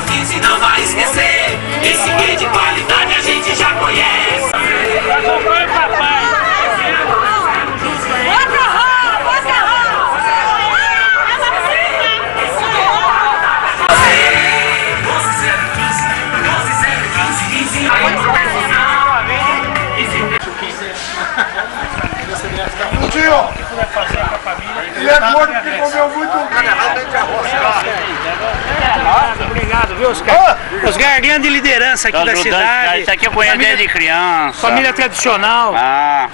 015 não vai esquecer. Esse que de qualidade a gente já conhece. Oi, papai. Tio, ele é gordo porque comeu muito. Obrigado, viu, Oscar? Oscar, linha de liderança aqui da cidade. Isso aqui eu conheço desde criança. Família tradicional. Ah.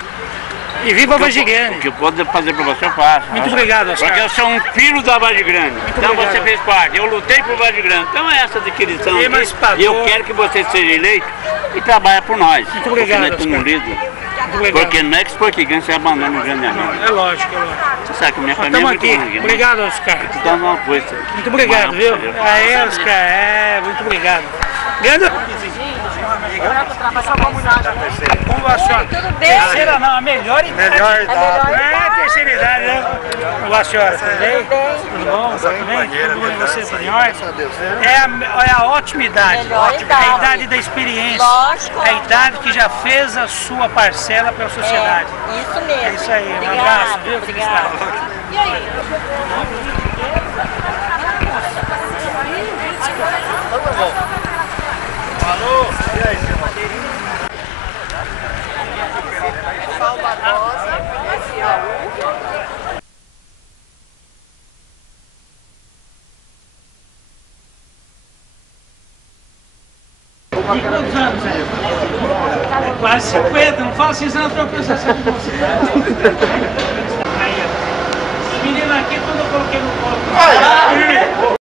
E viva a Vargem Grande. O que eu posso fazer pra você, eu faço. Muito obrigado, Oscar. Porque eu sou um filho da Vargem Grande. Então obrigado. você fez parte. Eu lutei por Vargem Grande. Então é essa adquisição aqui. Emancipador. E eu quero que você seja eleito e trabalhe por nós. Muito obrigado, porque nós estamos unidos. Porque não é que expor que ganha, você abandona o grande amigo. É lógico, é lógico. Você sabe que minha Nós família é estamos muito aqui. grande. Obrigado, Oscar. Tu dá uma coisa. Muito obrigado, viu? Aí, Oscar, muito obrigado. Grande. Como vai, senhora? Terceira não, a melhor idade. Melhor idade. É, terceira idade, né? Olá, senhora, tudo bem? Tudo bom? Tudo bem? Tudo bom e você, senhor? É a ótima idade. Melhor É idade. a idade da experiência. Lógico. É a idade que já fez a sua parcela pela sociedade. Isso mesmo. É isso aí, um Obrigada, abraço, viu? obrigada. E aí? Alô? E aí, seu E quantos anos é? Quase 50, não fala assim, senão eu tenho sensação de mocidade. Aí, ó. Menino aqui, quando eu coloquei no colo.